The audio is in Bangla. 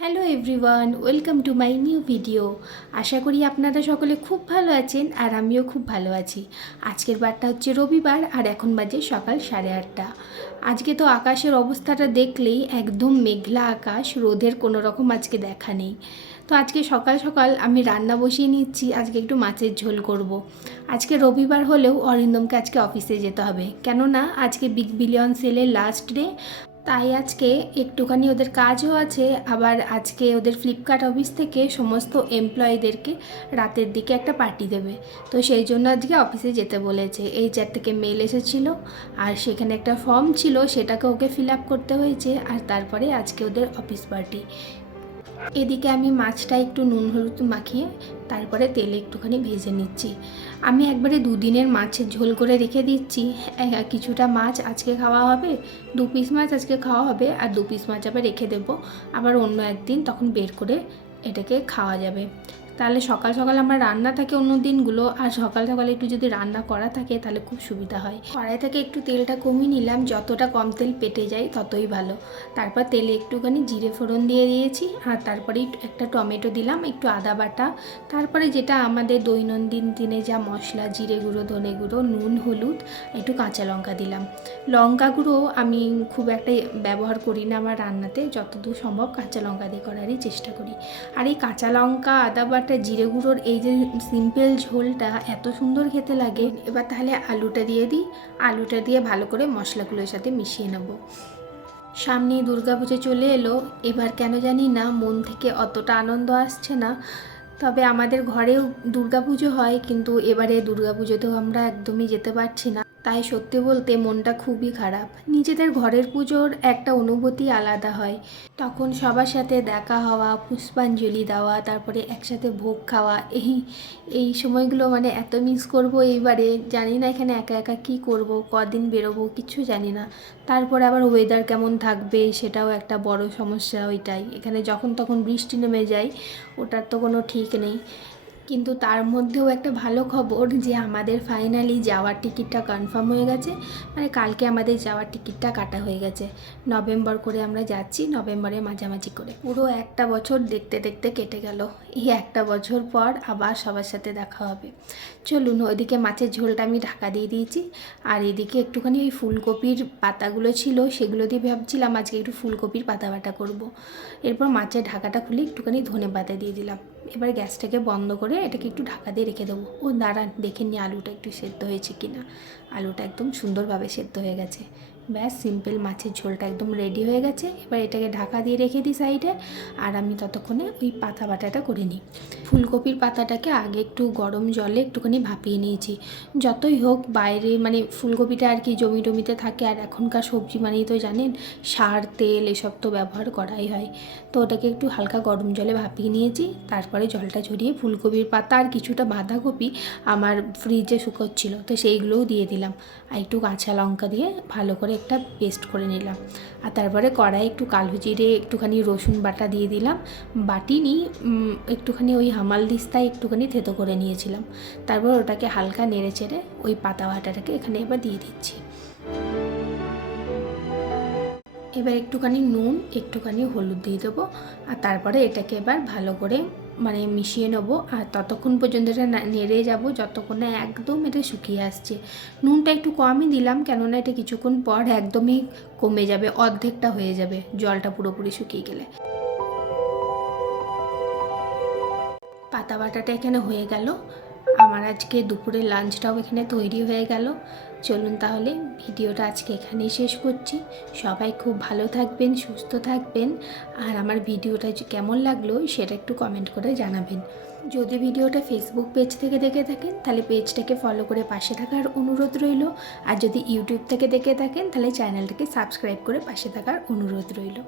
Hello everyone, welcome to my new video. আশা করি আপনারা সকলে খুব ভালো আছেন আর আমিও খুব ভালো আছি। আজকের বারটা হচ্ছে রবিবার আর এখন বাজে সকাল 8:30। আজকে তো আকাশের অবস্থাটা দেখলেই একদম মেঘলা আকাশ, রোদের কোনো রকম আজকে দেখা নেই। তো আজকে সকাল সকাল আমি রান্না বসিয়ে নিচ্ছি। আজকে একটু মাছের ঝোল করব। আজকে রবিবার হলেও অরিন্দমকে আজকে অফিসে যেতে হবে, কেননা আজকে বিগ বিলিয়ন সেলের লাস্ট ডে। তাই আজকে একটুখানি ওদের কাজও আছে, আবার আজকে ওদের ফ্লিপকার্ট অফিস থেকে সমস্ত এমপ্লয়ীদেরকে রাতের দিকে একটা পার্টি দেবে। তো সেই জন্য আজকে অফিসে যেতে বলেছে। এই 4 থেকে মেল এসেছিলো আর সেখানে একটা ফর্ম ছিল, সেটাকে ওকে ফিল আপ করতে হয়েছে। আর তারপরে আজকে ওদের অফিস পার্টি। এদিকে আমি মাছটা একটু নুন হলুদ মাখিয়ে তারপরে তেলে একটুখানি ভেজে নিচ্ছি। আমি একবারে দুদিনের মাছের ঝোল করে রেখে দিচ্ছি। কিছুটা মাছ আজকে খাওয়া হবে, 2 পিস মাছ আজকে খাওয়া হবে, আর 2 পিস মাছ আবার রেখে দেবো, আবার অন্য একদিন তখন বের করে এটাকে খাওয়া যাবে। তাহলে সকাল সকাল আমার রান্না থাকে অন্য দিনগুলো, আর সকাল সকালে একটু যদি রান্না করা থাকে তাহলে খুব সুবিধা হয়। কড়াই থেকে একটু তেলটা কমিয়ে নিলাম, যতটা কম তেল পেটে যায় ততই ভালো। তারপর তেলে একটুখানি জিরে ফোড়ন দিয়ে দিয়েছি, আর তারপরে একটা টমেটো দিলাম, একটু আদা বাটা, তারপরে যেটা আমাদের দৈনন্দিন দিনে যা মশলা, জিরে গুঁড়ো, ধনে গুঁড়ো, নুন, হলুদ, একটু কাঁচা লঙ্কা দিলাম। লঙ্কা গুঁড়ো আমি খুব একটা ব্যবহার করি না আমার রান্নাতে, যতদূর সম্ভব কাঁচা লঙ্কা দিয়ে করারই চেষ্টা করি। আর এই কাঁচা লঙ্কা, আদা বাটা, জিরে গুঁড়োর এই যে সিম্পল ঝোলটা এত সুন্দর খেতে লাগে। এবার তাহলে আলুটা দিয়ে দিই, আলুটা দিয়ে ভালো করে মশলাগুলোর সাথে মিশিয়ে নেব। সামনেই দুর্গাপুজো চলে এলো, এবার কেন জানি না মন থেকে অতটা আনন্দ আসছে না। তবে আমাদের ঘরেও দুর্গাপুজো হয়, কিন্তু এবারে দুর্গাপুজোতেও আমরা একদমই যেতে পারছি না। তাই সত্যি বলতে মনটা খুবই খারাপ। নিজেদের ঘরের পুজোর একটা অনুভূতি আলাদা হয়, তখন সবার সাথে দেখা হওয়া, পুষ্পাঞ্জলি দেওয়া, তারপরে একসাথে ভোগ খাওয়া, এই সময়গুলো মানে এত মিস করব এইবারে। জানি না এখানে একা একা কী করব, কদিন বেরোবো কিছু জানি না। তারপরে আবার ওয়েদার কেমন থাকবে সেটাও একটা বড় সমস্যা। ওইটাই, এখানে যখন তখন বৃষ্টি নেমে যায়, ওটার তো কোনো ঠিক নেই। কিন্তু তার মধ্যেও একটা ভালো খবর যে আমাদের ফাইনালি যাওয়ার টিকিটটা কনফার্ম হয়ে গেছে। মানে কালকে আমাদের যাওয়ার টিকিটটা কাটা হয়ে গেছে। নভেম্বর করে আমরা যাচ্ছি, নভেম্বরের মাঝামাঝি করে। পুরো একটা বছর দেখতে দেখতে কেটে গেল। এই একটা বছর পর আবার সবার সাথে দেখা হবে। চলুন, ওইদিকে মাছের ঝোলটা আমি ঢাকা দিয়ে দিয়েছি, আর এদিকে একটুখানি ওই ফুলকপির পাতাগুলো ছিল, সেগুলো দিয়ে ভাবছিলাম আজকে একটু ফুলকপির পাতা বাটা করব। এরপর মাছের ঢাকাটা খুলে একটুখানি ধনে পাতা দিয়ে দিলাম। এবার গ্যাসটাকে বন্ধ করে এটাকে একটু ঢাকা দিয়ে রেখে দেবো। ও দাঁড়ান, দেখে নিই আলুটা একটু সেদ্ধ হয়েছে কিনা। আলুটা একদম সুন্দরভাবে সেদ্ধ হয়ে গেছে। ব্যাস, সিম্পল মাছের ঝোলটা একদম রেডি হয়ে গেছে। এবার এটাকে ঢাকা দিয়ে রেখে দিই সাইডে, আর আমি ততক্ষণে ওই পাতা বাটাটা করে নিই। ফুলকপির পাতাটাকে আগে একটু গরম জলে একটুখানি ভাপিয়ে নিয়েছি। যতই হোক বাইরে মানে ফুলকপিটা আর কি জমি টমিতে থাকে, আর এখনকার সবজি মানেই তো জানেন সার, তেল এসব তো ব্যবহার করাই হয়। তো ওটাকে একটু হালকা গরম জলে ভাপিয়ে নিয়েছি। তারপরে জলটা ঝরিয়ে ফুলকপির পাতা আর কিছুটা বাঁধাকপি আমার ফ্রিজে শুকোচ্ছিল, তো সেইগুলোও দিয়ে দিলাম। আর একটু কাঁচা লঙ্কা দিয়ে ভালো করে একটা পেস্ট করে নিলাম। আর তারপরে কড়াই একটু কালো জিরে, একটুখানি রসুন বাটা দিয়ে দিলাম। বাটিনি, একটুখানি ওই হামাল দিস্তায় একটুখানি থেতো করে নিয়েছিলাম। তারপর ওটাকে হালকা নেড়ে চেড়ে ওই পাতা বাটাটাকে এখানে এবার দিয়ে দিচ্ছি। এবার একটুখানি নুন, একটুখানি হলুদ দিয়ে দেবো, আর তারপরে এটাকে এবার ভালো করে মানে মিশিয়ে নেবো। আর ততক্ষণ পর্যন্ত এটা নেড়ে যাব যতক্ষণ না একদম এটা শুকিয়ে আসছে। নুনটা একটু কমই দিলাম, কেননা এটা কিছুক্ষণ পর একদমই কমে যাবে, অর্ধেকটা হয়ে যাবে জলটা পুরোপুরি শুকিয়ে গেলে। পাতা বাটাটা এখানে হয়ে গেল। আমার আজকে দুপুরের লাঞ্চটাও এখানে তৈরি হয়ে গেল। চলুন তাহলে ভিডিওটা আজকে এখানেই শেষ করছি। সবাই খুব ভালো থাকবেন, সুস্থ থাকবেন, আর আমার ভিডিওটা কেমন লাগলো সেটা একটু কমেন্ট করে জানাবেন। যদি ভিডিওটা ফেসবুক পেজ থেকে দেখে থাকেন তাহলে পেজটাকে ফলো করে পাশে থাকার অনুরোধ রইল, আর যদি ইউটিউব থেকে দেখে থাকেন তাহলে চ্যানেলটাকে সাবস্ক্রাইব করে পাশে থাকার অনুরোধ রইল।